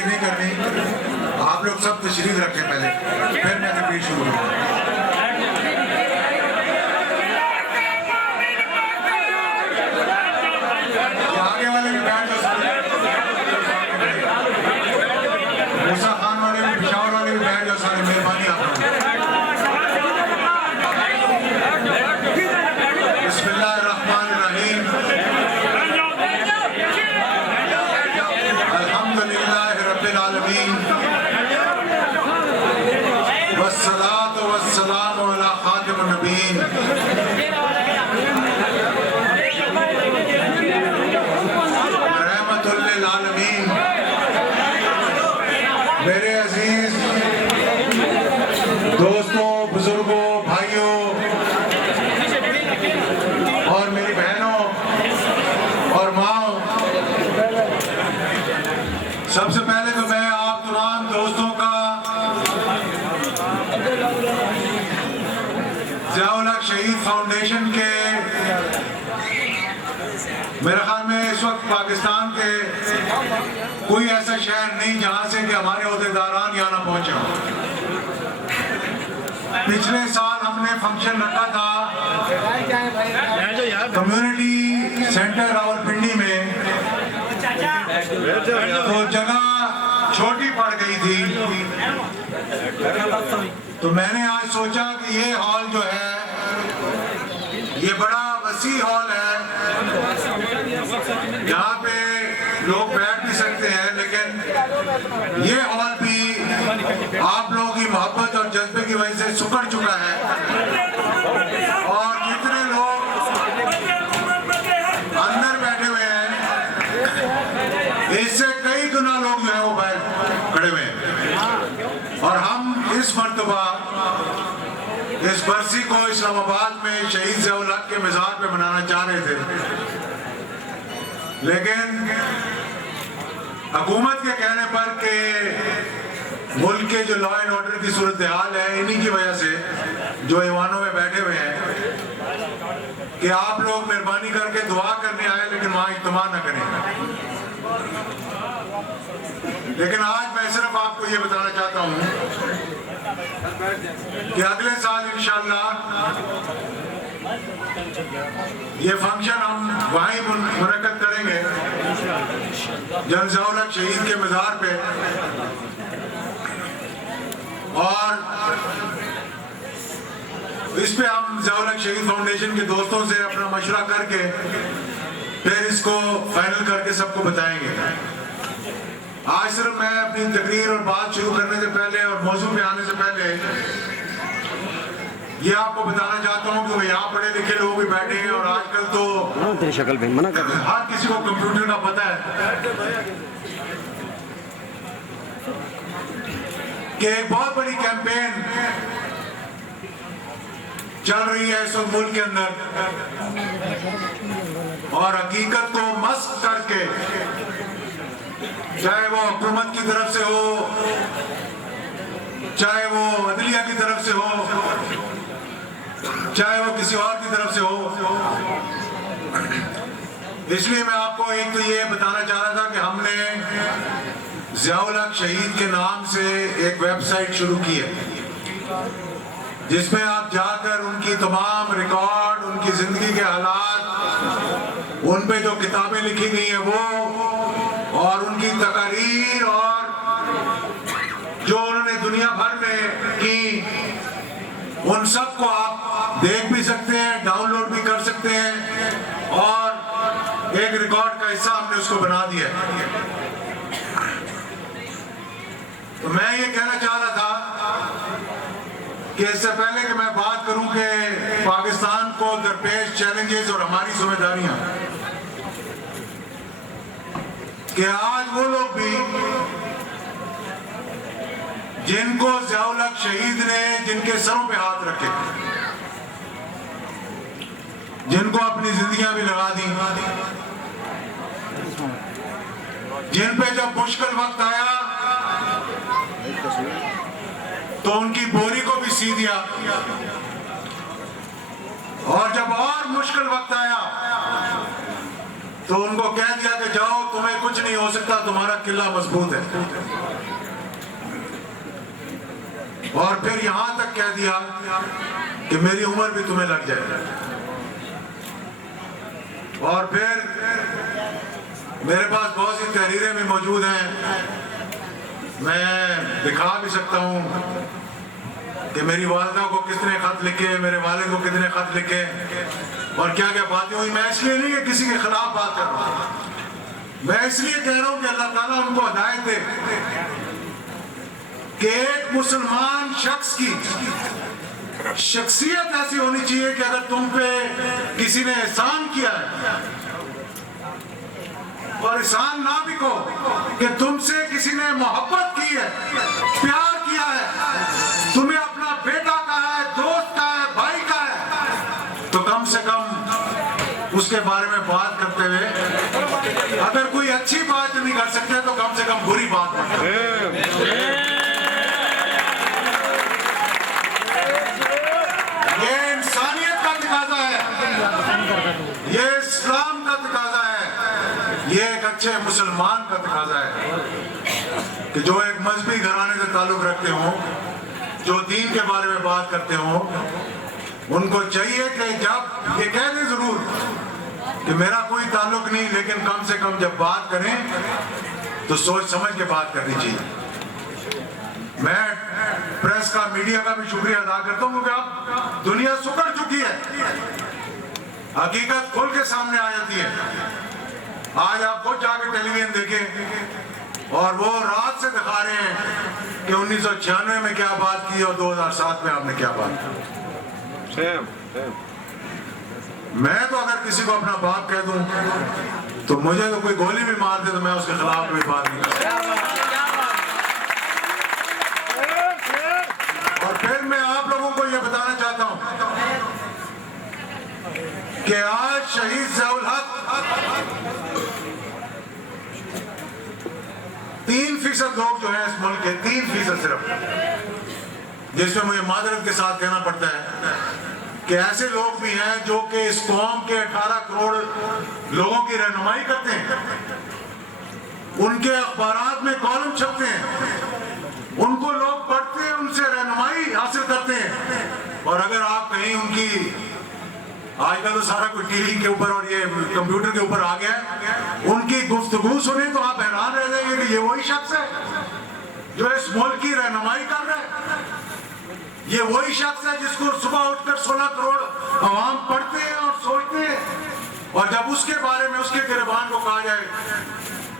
तकरीर नहीं करनी, आप लोग सब तशरीफ रखें पहले, फिर मैं तकरीर शुरू करूँगा। आगे वाले भी बैठ जाओ, मूसा खान वाले भी, पिशावर वाले भी बैठ जाओ सारे, मेहरबानी आप लोग। बिस्मिल्लाहिर्रहमानिर्रहीम, अल्हम्दुलिल्लाहि रब्बिल आलमीन, वस्सलातु वस्सलामु अला खातिमिन नबिय्यीन रहमतुल लिल आलमीन। मेरे अजीज दोस्तों, बुजुर्गों, भाइयों और मेरी बहनों और माओ, सबसे पहले तो मैं आप तमाम दोस्तों का ज़ियाउल हक शहीद फाउंडेशन के, मेरे ख्याल में इस वक्त पाकिस्तान के कोई ऐसा शहर नहीं जहां से कि हमारे ओहदेदारान यहाँ ना पहुंचे हों। पिछले साल हमने फंक्शन रखा था कम्युनिटी सेंटर रावलपिंडी में, तो जगह छोटी पड़ गई थी, तो मैंने आज सोचा कि ये हॉल जो है ये बड़ा वसी हॉल है, यहाँ पे लोग बैठ भी सकते हैं, लेकिन ये हॉल भी आप लोगों की मोहब्बत और जज्बे की वजह से सुकड़ चुका है, और जितने लोग अंदर बैठे हुए हैं इससे कई गुना लोग जो है वो बाहर खड़े हुए हैं। और हम इस मर्तबा इस बरसी को इस्लामाबाद में शहीद ज़ियाउल हक के मज़ार पे मनाना चाह रहे थे, लेकिन हुकूमत के कहने पर के मुल्क के जो लॉ एंड ऑर्डर की सूरत हाल है, इन्हीं की वजह से जो ईवानों में बैठे हुए हैं कि आप लोग मेहरबानी करके दुआ करने आए लेकिन वहाँ इज्तिमा न करें। लेकिन आज मैं सिर्फ आपको ये बताना चाहता हूँ कि अगले साल इंशाअल्लाह ये फंक्शन हम वहीं मुनक्कद करेंगे जब ज़ियाउल हक शहीद के मज़ार पे, और इस पे हम ज़ियाउल हक शहीद फाउंडेशन के दोस्तों से अपना मशवरा करके फिर इसको फाइनल करके सबको बताएंगे। आज सिर्फ मैं अपनी तकरीर और बात शुरू करने से पहले और मौजू पे आने से पहले ये आपको बताना चाहता हूँ कि यहाँ पढ़े लिखे लोग भी बैठे हैं, और आजकल तो तेरी शक्ल भी मना कर हर किसी को कंप्यूटर का पता है कि एक बहुत बड़ी कैंपेन चल रही है इस वक्त मुल्क के अंदर, और हकीकत को मस्क करके, चाहे वो हुकूमत की तरफ से हो, चाहे वो अदलिया की तरफ से हो, चाहे वो किसी और की तरफ से हो। इसलिए मैं आपको एक तो ये बताना चाह रहा था कि हमने ज़ियाउल हक शहीद के नाम से एक वेबसाइट शुरू की है, जिसमें आप जाकर उनकी तमाम रिकॉर्ड, उनकी जिंदगी के हालात, उन पे जो किताबें लिखी गई हैं वो, और उनकी तकारीर और जो उन्होंने दुनिया भर में की, उन सब को आप देख भी सकते हैं, डाउनलोड भी कर सकते हैं, और एक रिकॉर्ड का हिस्सा हमने उसको बना दिया है। तो मैं ये कहना चाह रहा था कि इससे पहले कि मैं बात करूं कि पाकिस्तान को दरपेश चैलेंजेस और हमारी जिम्मेदारियां, कि आज वो लोग भी जिनको ज़ियाउल हक शहीद ने जिनके सरों पे हाथ रखे, जिनको अपनी जिंदगियां भी लगा दी, जिन पे जब मुश्किल वक्त आया तो उनकी बोरी को भी सी दिया, और जब और मुश्किल वक्त आया तो उनको कह दिया कि जाओ, तुम्हें कुछ नहीं नहीं हो सकता, तुम्हारा किला मजबूत है। और फिर यहां तक कह दिया कि मेरी उम्र भी तुम्हें लग जाए। और फिर मेरे पास बहुत सी तहरीरें भी मौजूद हैं, मैं दिखा भी सकता हूं कि मेरी वालिदा को कितने खत लिखे, मेरे वालिद को कितने खत लिखे और क्या क्या बातें हुई। मैं इसलिए नहीं कि किसी के खिलाफ बात कर रहा हूं, मैं इसलिए कह रहा हूं कि अल्लाह ताला उनको हिदायत दे कि एक मुसलमान शख्स की शख्सियत ऐसी होनी चाहिए कि अगर तुम पे किसी ने एहसान किया है और एहसान ना भी को कि तुमसे किसी ने मोहब्बत की है, प्यार किया है, तुम्हें अपना बेटा का है, दोस्त का है, भाई का है, तो कम से कम उसके बारे में बात करते हुए अगर कोई अच्छी बात नहीं कर सकते तो कम से कम बुरी बात मत करो। ये इंसानियत का तकाजा है, ये इस्लाम का तकाजा है, ये एक अच्छे मुसलमान का तकाजा है कि जो एक मजहबी घराने से ताल्लुक रखते हो, जो दीन के बारे में बात करते हो, उनको चाहिए कि जब ये कह दें जरूर कि मेरा कोई ताल्लुक नहीं, लेकिन कम से कम जब बात करें तो सोच समझ के बात करनी चाहिए। मैं प्रेस का, मीडिया का भी शुक्रिया अदा करता हूं क्योंकि अब दुनिया सुधर चुकी है, हकीकत खुल के सामने आ जाती है। आज आप खुद जाकर टेलीविजन देखें और वो रात से दिखा रहे हैं कि 1996 में क्या बात की और 2007 में आपने क्या बात की। मैं तो अगर किसी को अपना बाप कह दूं तो मुझे तो कोई गोली भी मार दे तो मैं उसके खिलाफ कोई बात नहीं करता। और फिर मैं आप लोगों को यह बताना चाहता हूं कि आज शहीद ज़ियाउल हक 3% लोग जो है इस मुल्क के, 3% सिर्फ, जिसमें मुझे मादरत के साथ कहना पड़ता है कि ऐसे लोग भी हैं जो कि इस कौम के 18 करोड़ लोगों की रहनुमाई करते हैं, उनके अखबारात में कॉलम छपते हैं, उनको लोग पढ़ते हैं, उनसे रहनुमाई हासिल करते हैं। और अगर आप कहीं उनकी, आजकल तो सारा कुछ टीवी के ऊपर और ये कंप्यूटर के ऊपर आ गया, उनकी गुफ्तगू सुने तो आप हैरान रह जाएंगे कि ये वही शख्स है जो इस मुल्क की रहनुमाई कर रहा है, ये वही शख्स है जिसको सुबह उठकर 16 करोड़ अवाम पढ़ते हैं और सोचते हैं। और जब उसके बारे में, उसके गिरबान को कहा जाए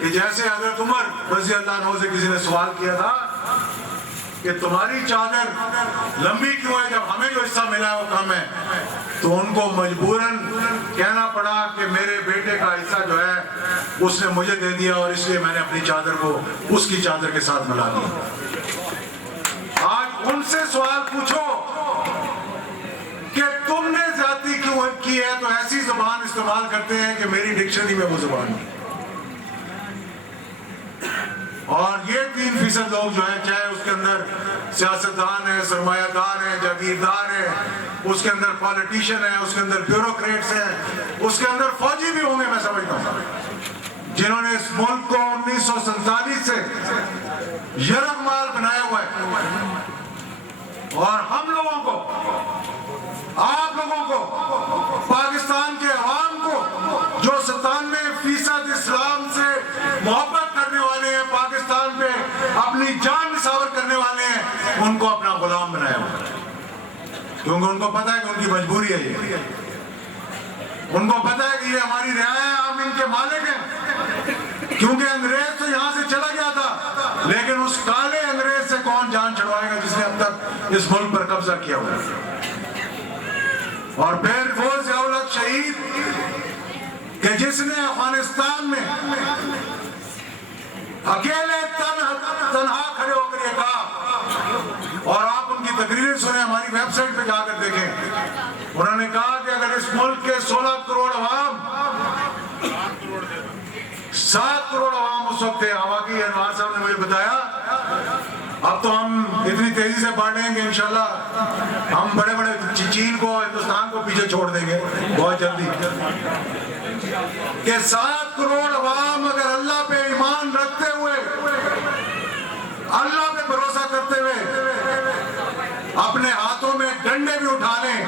कि जैसे हजरत उमर रज़ी अल्लाह अन्हु से किसी ने सवाल किया था कि तुम्हारी चादर लंबी क्यों है जब हमें जो हिस्सा मिला है वो कम है, तो उनको मजबूरन कहना पड़ा कि मेरे बेटे का हिस्सा जो है उसने मुझे दे दिया और इसलिए मैंने अपनी चादर को उसकी चादर के साथ मिला दिया। आज उनसे सवाल पूछो कि तुमने जाति क्यों की है, तो ऐसी जुबान इस्तेमाल करते हैं कि मेरी डिक्शनरी में वो जुबान नहीं। और ये 3% लोग जो है, चाहे उसके अंदर सियासतदान है, सरमायादार है, जागीरदार है, उसके अंदर पॉलिटिशियन है, उसके अंदर ब्यूरोक्रेट्स हैं, उसके अंदर फौजी भी होंगे, मैं समझता हूँ, जिन्होंने इस मुल्क को 1947 से यरगमाल बनाया हुआ है। और हम लोगों को, आप लोगों को, पाकिस्तान के अवाम को जो 97% इस्लाम से मोहब्बत करने वाले हैं, पाकिस्तान पे अपनी जान निसावर करने वाले हैं, उनको अपना गुलाम बनाया हुआ, क्योंकि उनको पता है कि उनकी मजबूरी है ये, उनको पता है कि ये हमारी रियाया है, हम इनके मालिक हैं, क्योंकि अंग्रेज तो यहाँ से चला गया था, लेकिन उस काले अंग्रेज से कौन जान छुड़वाएगा जिसने अब तक इस मुल्क पर कब्जा किया हुआ। और फिर वो ज़ियाउल हक शहीद कि जिसने अफगानिस्तान में अकेले तन्हा खड़े होकर ये कहा, और आप उनकी तकरीरें सुने, हमारी वेबसाइट पे जाकर देखें, उन्होंने कहा कि अगर इस मुल्क के 16 करोड़ अवाम, 7 करोड़ अवाम उस वक्त थे, आवागी अनवार साहब ने मुझे बताया, अब तो हम इतनी तेजी से बढ़ रहे हैं कि इंशाल्लाह हम बड़े बड़े चीन को, हिंदुस्तान को पीछे छोड़ देंगे बहुत जल्दी, कि 7 करोड़ अवाम अगर अल्लाह पे करते हुए अपने हाथों में डंडे भी उठा लें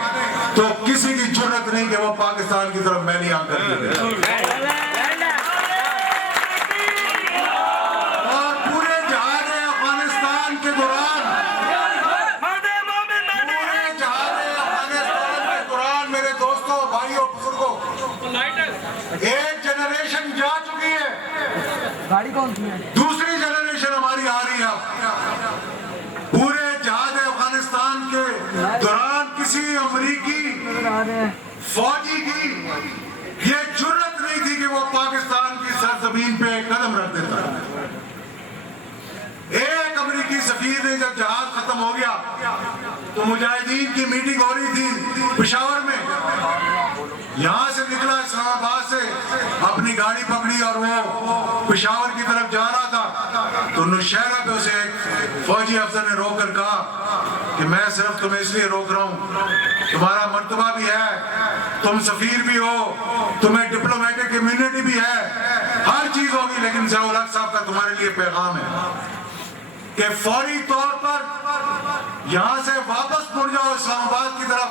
तो किसी की जरूरत नहीं कि वो पाकिस्तान की तरफ मैली आंख करके दें। और पूरे जहाज अफगानिस्तान के दौरान मेरे दोस्तों, भाइयों, बुजुर्गों, एक जनरेशन जा चुकी है, गाड़ी कौन सी है? दूसरी जनरेशन हमारी आ रही है। पूरे जहाज अफगानिस्तान के दौरान किसी अमरीकी फौजी की ये जुर्रत नहीं थी कि वो पाकिस्तान की सरजमीन पे कदम रख देता। एक अमरीकी सफीर ने जब जहाज खत्म हो गया तो मुजाहिदीन की मीटिंग हो रही थी पेशावर में, यहां से निकला इस्लामाबाद से, अपनी गाड़ी पकड़ी और वो पेशावर की तरफ जा रहा था तो नौशहरा पे उसे एक फौजी अफसर ने रोक कर कहा कि मैं सिर्फ तुम्हें इसलिए रोक रहा हूं, तुम्हारा मर्तबा भी है, तुम सफीर भी हो, तुम्हें डिप्लोमेटिक इम्यूनिटी भी है, हर चीज होगी, लेकिन ज़िया-उल हक साहब का तुम्हारे लिए पैगाम है कि फौरी तौर पर यहां से वापस मुड़ जाओ इस्लामाबाद की तरफ,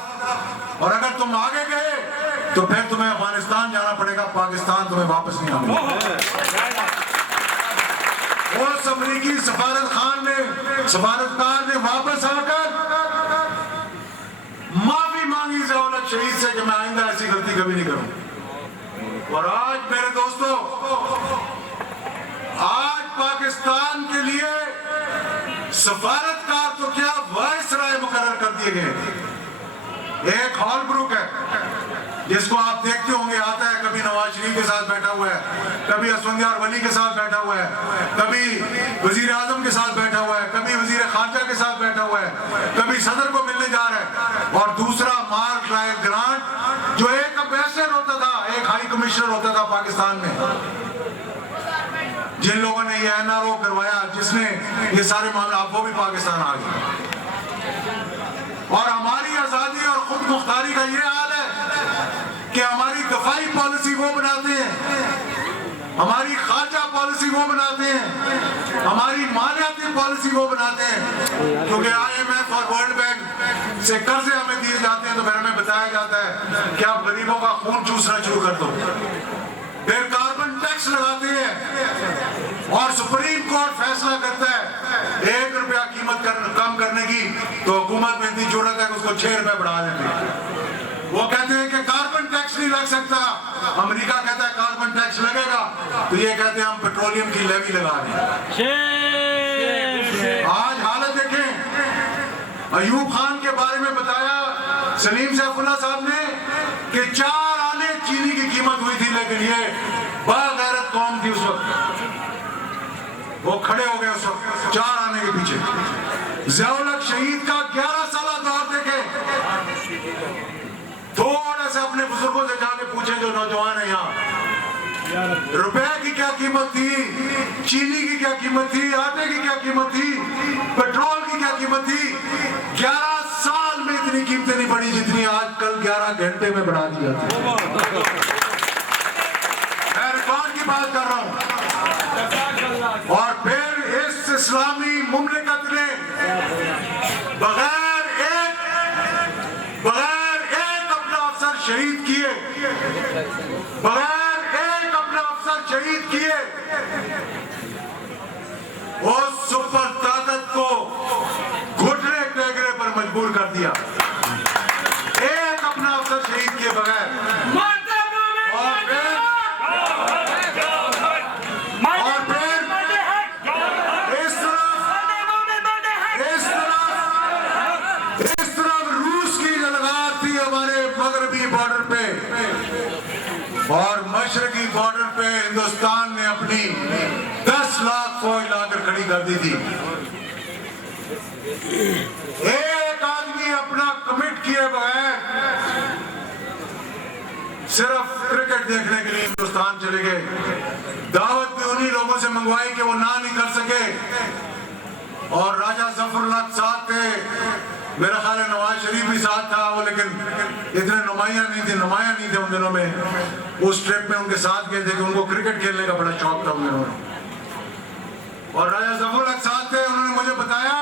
और अगर तुम आगे गए तो फिर तुम्हें अफगानिस्तान जाना पड़ेगा, पाकिस्तान तुम्हें वापस नहीं आना। उस अमरीकी सफारतकार ने वापस आकर माफी मांगी ज़िया-उल हक शहीद से कि मैं आइंदा ऐसी गलती कभी नहीं करूं। और आज मेरे दोस्तों, आज पाकिस्तान के लिए सफारतकार तो क्या वायसराय मुकर्रर कर दिए गए। एक हॉलब्रुक है जिसको आप देखते होंगे, आता है, कभी नवाज शरीफ के साथ बैठा हुआ है, कभी असफंदियार वली के साथ बैठा हुआ है, कभी वजीर आजम के साथ बैठा हुआ है, कभी वजीर खारजा के साथ बैठा हुआ है, कभी सदर को मिलने जा रहा है, और दूसरा मार्क लायक ग्रांट जो एक एम्बेसडर होता था, एक हाई कमिश्नर होता था पाकिस्तान में, जिन लोगों ने ये NRO करवाया, जिसने ये सारे मामले, आप वो भी पाकिस्तान आ गए। और हमारी आजादी और खुद मुख्तारी का ये हाल है कि हमारी दफाई पॉलिसी वो बनाते हैं, हमारी खारजा पॉलिसी वो बनाते हैं, हमारी मालियाती पॉलिसी वो बनाते हैं, क्योंकि IMF और वर्ल्ड बैंक से कर्जे हमें दिए जाते हैं तो फिर हमें बताया जाता है कि आप गरीबों का खून चूसना शुरू कर दो। फिर कार्बन टैक्स लगाते हैं और सुप्रीम कोर्ट फैसला करता है 1 रुपया कीमत कम करने की, तो हुकूमत में इतनी जरूरत है कि उसको 6 रुपए बढ़ा देते हैं। वो कहते हैं कि कार्बन टैक्स नहीं लग सकता, अमेरिका कहता है कार्बन टैक्स लगेगा, तो ये कहते हैं हम पेट्रोलियम की लेवी लगा रहे हैं। आज हालत देखें, अयूब खान के बारे में बताया सलीम सैफुल्लाह साहब ने कि 4 आने चीनी की कीमत हुई थी, लेकिन ये बागैरत कौम थी उस वक्त, वो खड़े हो गए उस वक्त 4 आने के पीछे। ज़िया-उल हक शहीद का 11 साल दौर देखे, थोड़ा सा अपने बुजुर्गों से जाके पूछे जो नौजवान है यहाँ, रुपए की क्या कीमत थी, चीनी की क्या कीमत थी, आटे की क्या कीमत थी, पेट्रोल की क्या कीमत थी। 11 साल में इतनी कीमतें नहीं बढ़ी जितनी आज कल 11 घंटे में बढ़ा दी जाती है। मैं रिकॉर्ड की बात कर रहा हूं। और फिर इस इस्लामी मुमलिकत ने बगैर एक अपना अफसर शहीद किए, बगैर एक अपना अफसर शहीद किए, उस सुपर ताकत को घुटने टेकने पर मजबूर कर दिया, एक अपना अफसर शहीद किए बगैर। और मशरकी बॉर्डर पे हिंदुस्तान ने अपनी 10 लाख फौज लाकर खड़ी कर दी थी। एक आदमी अपना कमिट किए बगैर सिर्फ क्रिकेट देखने के लिए हिंदुस्तान चले गए। दावत भी उन्हीं लोगों से मंगवाई कि वो ना नहीं कर सके, और राजा जफरुल्लाह साथ थे, मेरा ख्याल है नवाज शरीफ भी साथ था वो, लेकिन इतने नुमाया नहीं थे उन दिनों में। उस ट्रिप में उनके साथ गए थे कि उनको क्रिकेट खेलने का बड़ा शौक था उन दिनों में, और राजा जफरुल्लाह साथ थे। उन्होंने मुझे बताया